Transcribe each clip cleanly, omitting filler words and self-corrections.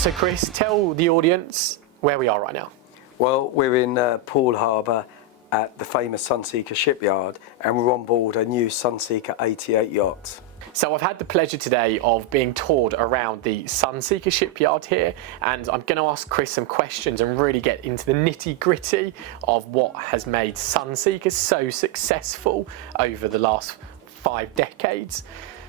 So Chris, tell the audience where we are right now. Well, we're in Poole Harbour at the famous Sunseeker shipyard, and we're on board a new Sunseeker 88 yacht. So I've had the pleasure today of being toured around the Sunseeker shipyard here, and I'm going to ask Chris some questions and really get into the nitty-gritty of what has made Sunseeker so successful over the last 5 decades.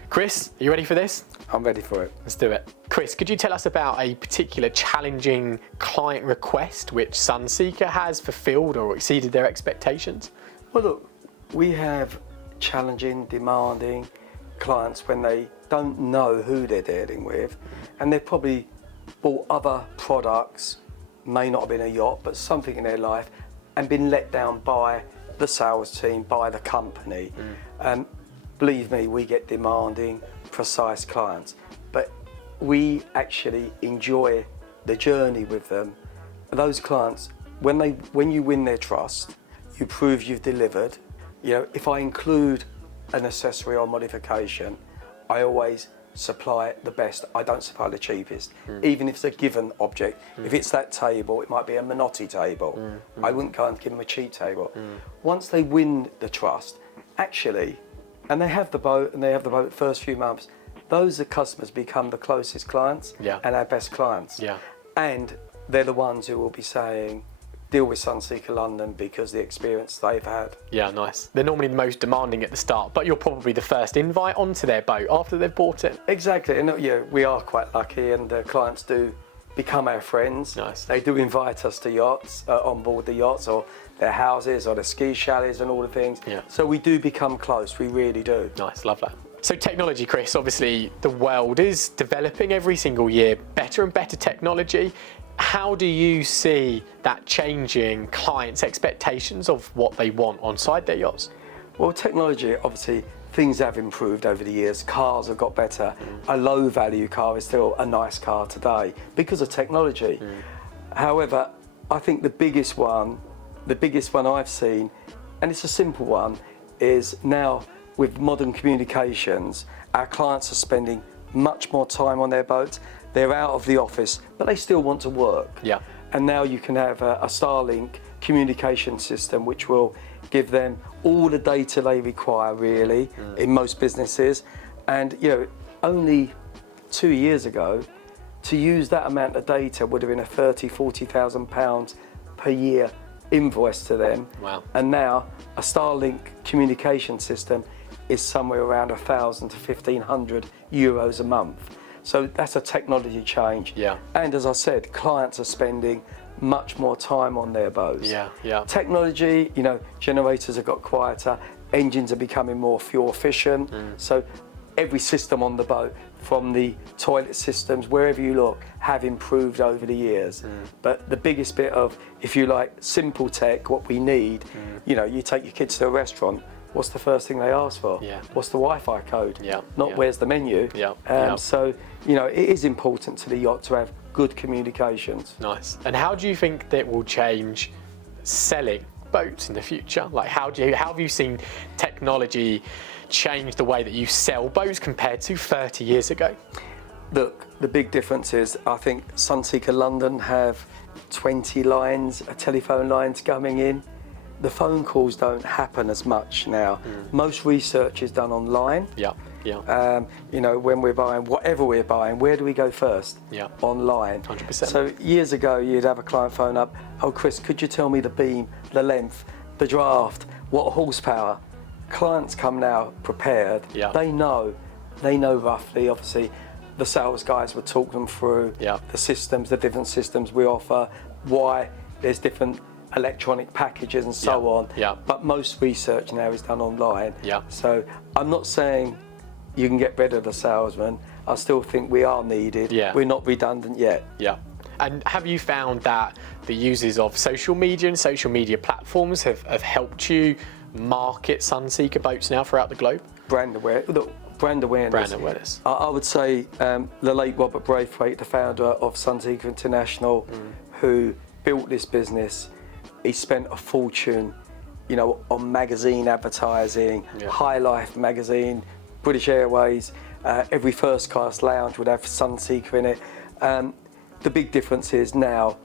Chris, are you ready for this? I'm ready for it. Let's do it. Chris, could you tell us about a particular challenging client request which Sunseeker has fulfilled or exceeded their expectations? Well, look, we have challenging, demanding clients when they don't know who they're dealing with, and they've probably bought other products, may not have been a yacht, but something in their life, and been let down by the sales team, by the company. Believe me, we get demanding, precise clients, but we actually enjoy the journey with them. Those clients, when you win their trust, you prove you've delivered. You know, if I include an accessory or modification, I always supply the best. I don't supply the cheapest, even if it's a given object. If it's that table, it might be a Minotti table. I wouldn't go and give them a cheap table. Once they win the trust, actually, and they have the boat, and they have the boat the first few months, those are customers become the closest clients and our best clients. And they're the ones who will be saying, deal with Sunseeker London because the experience they've had. Yeah, nice. They're normally the most demanding at the start, but you're probably the first invite onto their boat after they've bought it. Exactly, and yeah, we are quite lucky, and the clients do become our friends. Nice. They do invite us to yachts, on board the yachts, or their houses, or their ski chalets and all the things. So we do become close, we really do. Nice, love that. So technology, Chris, obviously the world is developing every single year, better and better technology. How do you see that changing clients' expectations of what they want on side their yachts? Well, technology, obviously, things have improved over the years. Cars have got better. A low-value car is still a nice car today because of technology. However, I think the biggest one I've seen, and it's a simple one, is now with modern communications, our clients are spending much more time on their boats. They're out of the office, but they still want to work. And now you can have a Starlink communication system which will give them all the data they require, really, in most businesses. And you know, only 2 years ago, to use that amount of data would have been a £40,000 per year invoice to them. Wow. And now a Starlink communication system is somewhere around 1,000 to 1,500 euros a month. So that's a technology change. And as I said, clients are spending much more time on their boats. Technology, you know, generators have got quieter, engines are becoming more fuel efficient. So every system on the boat, from the toilet systems, wherever you look, have improved over the years. But the biggest bit of, if you like, simple tech, what we need, you know, you take your kids to a restaurant, what's the first thing they ask for? What's the Wi-Fi code? Not where's the menu? So, you know, it is important to the yacht to have good communications. Nice. And how do you think that will change selling boats in the future? Like, how have you seen technology change the way that you sell boats compared to 30 years ago? Look, the big difference is, I think Sunseeker London have 20 lines, telephone lines coming in. The phone calls don't happen as much now. Most research is done online. You know, when we're buying, whatever we're buying, where do we go first? Online. 100%. So years ago, you'd have a client phone up, oh Chris, could you tell me the beam, the length, the draft, what horsepower? Clients come now prepared. They know roughly, obviously, the sales guys would talk them through the systems, the different systems we offer, why there's different electronic packages and so on. But most research now is done online. So I'm not saying you can get rid of the salesman. I still think we are needed. We're not redundant yet. And have you found that the uses of social media and social media platforms have helped you market Sunseeker boats now throughout the globe? Brand awareness. I would say the late Robert Braithwaite, the founder of Sunseeker International, who built this business, he spent a fortune, you know, on magazine advertising, High Life magazine, British Airways, every first class lounge would have Sunseeker in it. the big difference is now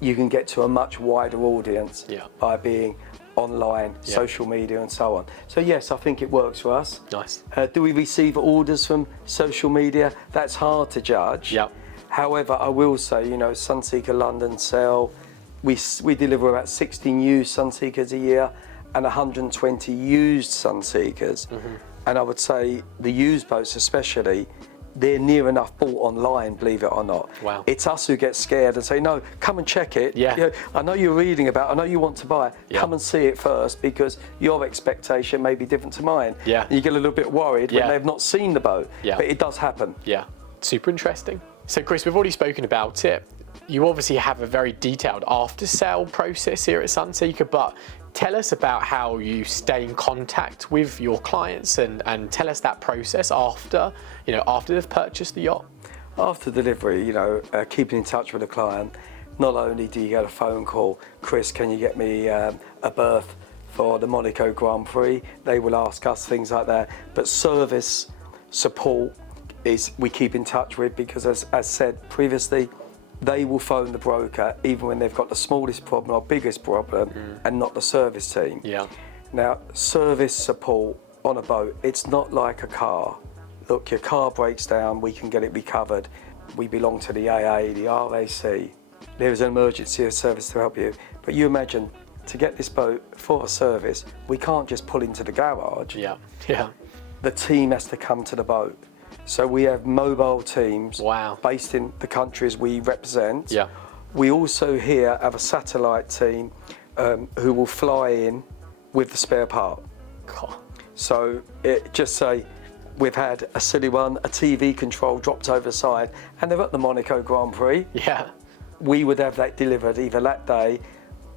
you can get to a much wider audience by being online, social media and so on. So yes, I think it works for us. Nice. Do we receive orders from social media? That's hard to judge. Yeah. However, I will say, you know, Sunseeker London sell, we deliver about 60 new Sunseekers a year and 120 used Sunseekers. And I would say the used boats especially, they're near enough bought online, believe it or not. Wow. It's us who get scared and say, no, come and check it. Yeah. You know, I know you're reading about, I know you want to buy it. Come and see it first, because your expectation may be different to mine. Yeah. And you get a little bit worried when they've not seen the boat. But it does happen. Yeah. Super interesting. So Chris, we've already spoken about it. You obviously have a very detailed after-sale process here at Sunseeker, but tell us about how you stay in contact with your clients and tell us that process after they've purchased the yacht. After delivery, you know, keeping in touch with the client, not only do you get a phone call, Chris, can you get me a berth for the Monaco Grand Prix? They will ask us things like that. But service support is we keep in touch with, because as said previously, they will phone the broker even when they've got the smallest problem or biggest problem and not the service team. Yeah. Now, service support on a boat, it's not like a car. Look, your car breaks down, we can get it recovered. We belong to the AA, the RAC. There is an emergency service to help you. But you imagine, to get this boat for a service, we can't just pull into the garage. Yeah. Yeah. The team has to come to the boat. So we have mobile teams based in the countries we represent. Yeah. We also here have a satellite team who will fly in with the spare part. God. So just say we've had a silly one, a TV control dropped over the side, and they're at the Monaco Grand Prix. Yeah. We would have that delivered either that day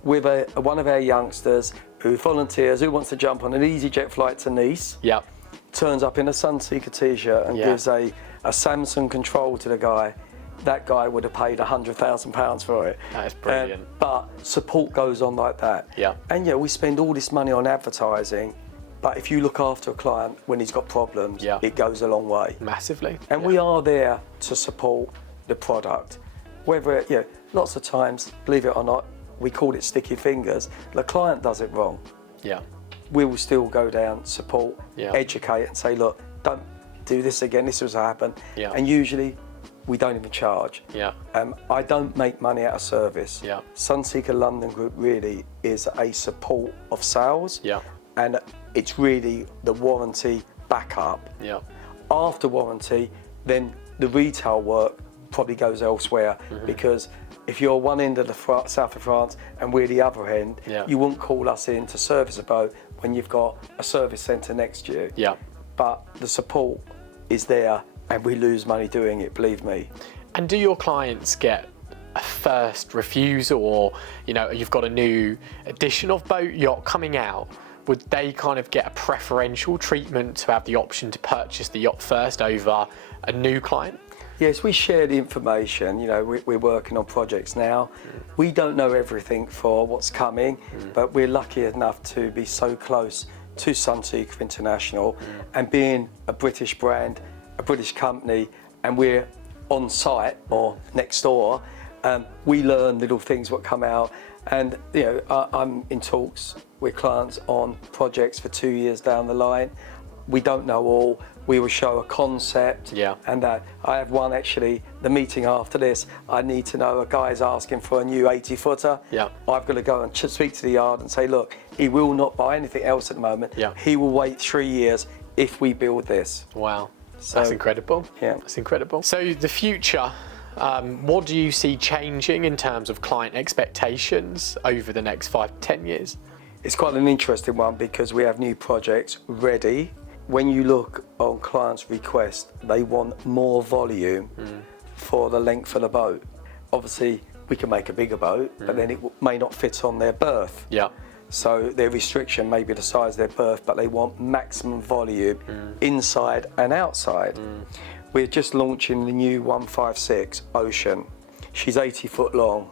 with one of our youngsters who volunteers, who wants to jump on an EasyJet flight to Nice. Yeah. Turns up in a Sunseeker t-shirt and gives a Samsung control to the guy. That guy would have paid £100,000 for it. That is brilliant. But support goes on like that. Yeah. And we spend all this money on advertising, but if you look after a client when he's got problems, it goes a long way. Massively. And we are there to support the product. Whether, lots of times, believe it or not, we call it sticky fingers. The client does it wrong. Yeah. We will still go down, support, educate and say, look, don't do this again, this was happened. Yeah. And usually we don't even charge. Yeah. I don't make money out of service. Yeah. Sunseeker London Group really is a support of sales. Yeah. And it's really the warranty backup. Yeah. After warranty, then the retail work probably goes elsewhere, because if you're one end of the south of France and we're the other end, you won't call us in to service a boat when you've got a service centre next to you. Yeah. But the support is there, and we lose money doing it, believe me. And do your clients get a first refusal, or you've got a new edition of boat yacht coming out? Would they kind of get a preferential treatment to have the option to purchase the yacht first over a new client? Yes, we share the information. We're working on projects now. We don't know everything for what's coming, but we're lucky enough to be so close to Sunseeker International, and being a British brand, a British company, and we're on site or next door, we learn little things what come out. And I'm in talks with clients on projects for 2 years down the line. We don't know all. We will show a concept, and I have one actually, the meeting after this, I need to know, a guy's asking for a new 80-footer. I've got to go and speak to the yard and say, look, he will not buy anything else at the moment. He will wait 3 years if we build this. Wow, so, that's incredible. Yeah. That's incredible. So the future, what do you see changing in terms of client expectations over the next 5 to 10 years? It's quite an interesting one, because we have new projects ready. When you look on clients' request, they want more volume for the length of the boat. Obviously, we can make a bigger boat, but then it may not fit on their berth. Yeah. So their restriction may be the size of their berth, but they want maximum volume inside and outside. We're just launching the new 156 Ocean. She's 80 foot long,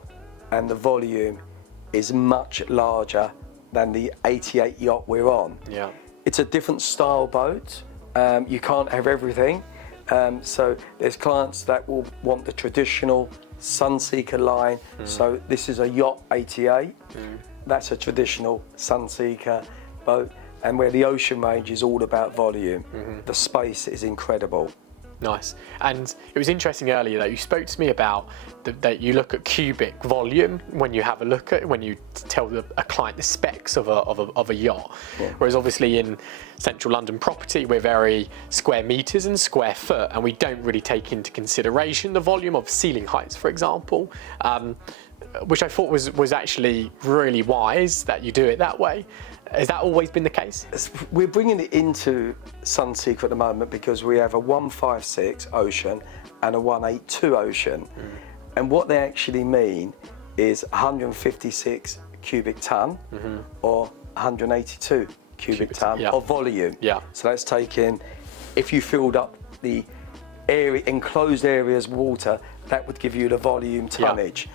and the volume is much larger than the 88 yacht we're on. Yeah. It's a different style boat. You can't have everything. So there's clients that will want the traditional Sunseeker line. So this is a Yacht 88. That's a traditional Sunseeker boat. And where the ocean range is all about volume. The space is incredible. Nice. And it was interesting earlier that you spoke to me about that you look at cubic volume when you have a look at, when you tell a client the specs of a yacht. Yeah. Whereas obviously in central London property, we're very square meters and square foot, and we don't really take into consideration the volume of ceiling heights, for example, which I thought was actually really wise that you do it that way. Has that always been the case? We're bringing it into Sunseeker at the moment because we have a 156 Ocean and a 182 Ocean. And what they actually mean is 156 cubic ton or 182 cubic ton of volume. Yeah. So that's taking, if you filled up the area, enclosed areas with water, that would give you the volume tonnage.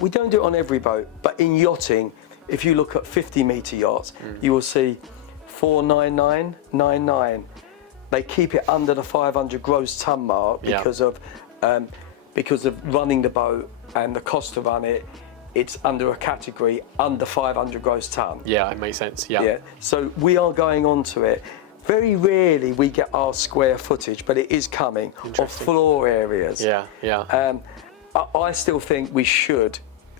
We don't do it on every boat, but in yachting, if you look at 50-metre yachts, you will see 49999. They keep it under the 500 gross ton mark because of running the boat and the cost to run it. It's under a category under 500 gross ton. Yeah, it makes sense. Yeah. So we are going on to it. Very rarely we get our square footage, but it is coming of floor areas. I still think we should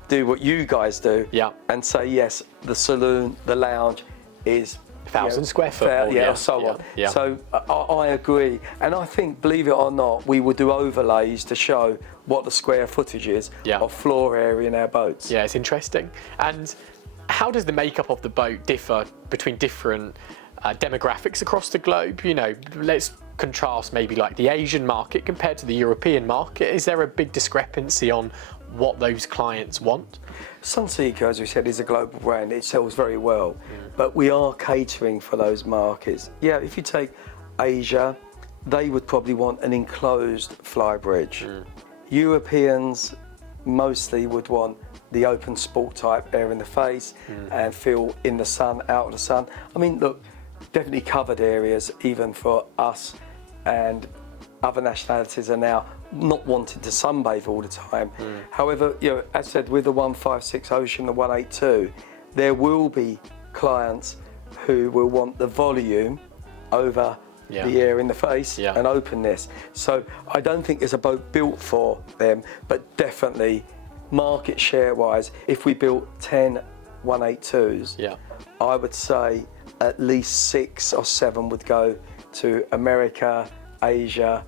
do what you guys do and say, yes, the saloon, the lounge is 1,000 square foot. So on. So I agree. And I think, believe it or not, we will do overlays to show what the square footage is of floor area in our boats. Yeah, it's interesting. And how does the makeup of the boat differ between different demographics across the globe? You know, let's contrast maybe like the Asian market compared to the European market. Is there a big discrepancy on what those clients want? Sunseeker, as we said, is a global brand. It sells very well, but we are catering for those markets. Yeah, if you take Asia, they would probably want an enclosed flybridge. Europeans mostly would want the open sport type, air in the face, and feel in the sun, out of the sun. I mean, look, definitely covered areas, even for us, and other nationalities are now not wanting to sunbathe all the time. However, you know, as I said, with the 156 Ocean, the 182, there will be clients who will want the volume over the air in the face and openness. So I don't think there's a boat built for them, but definitely market share wise, if we built 10 182s, I would say at least 6 or 7 would go to America, Asia,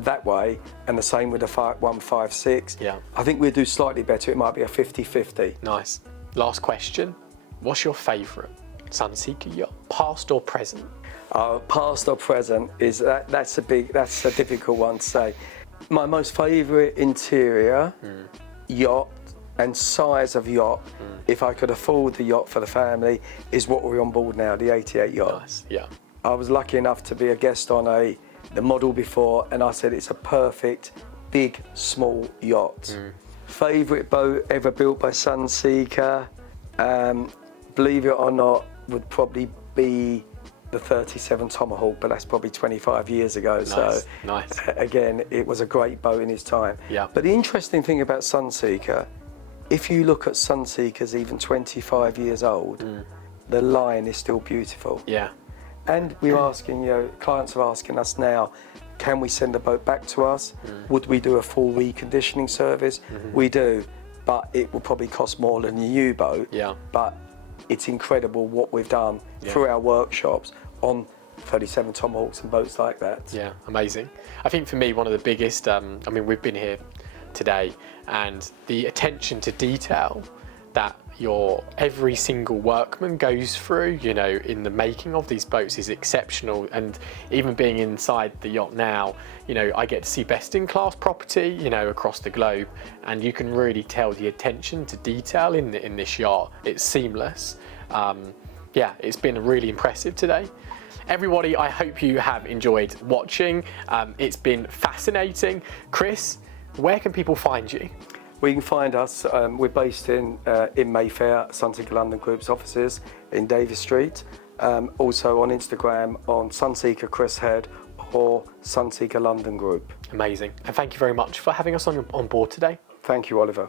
that way, and the same with the 156. I think we'd do slightly better. It might be a 50-50. Nice. Last question. What's your favourite Sunseeker yacht, past or present? Past or present is that's a difficult one to say. My most favourite interior yacht and size of yacht, if I could afford the yacht for the family, is what we're on board now, the 88 yacht. Nice. I was lucky enough to be a guest on the model before, and I said it's a perfect big small yacht. Favourite boat ever built by Sunseeker, believe it or not, would probably be the 37 Tomahawk, but that's probably 25 years ago. Nice. Again, it was a great boat in its time. But the interesting thing about Sunseeker, if you look at Sunseekers even 25 years old, the line is still beautiful. And we're asking, you know, clients are asking us now, can we send the boat back to us? Would we do a full reconditioning service? We do, but it will probably cost more than a new boat. But it's incredible what we've done through our workshops on 37 Tomahawks and boats like that. Yeah, amazing. I think for me, one of the biggest, I mean, we've been here today, and the attention to detail that every single workman goes through, you know, in the making of these boats is exceptional. And even being inside the yacht now, you know, I get to see best in class property, you know, across the globe, and you can really tell the attention to detail in this yacht. It's seamless. It's been really impressive today. Everybody, I hope you have enjoyed watching. It's been fascinating. Chris, where can people find you? We can find us, we're based in Mayfair, Sunseeker London Group's offices in Davis Street. Also on Instagram on Sunseeker Chris Head or Sunseeker London Group. Amazing. And thank you very much for having us on board today. Thank you, Oliver.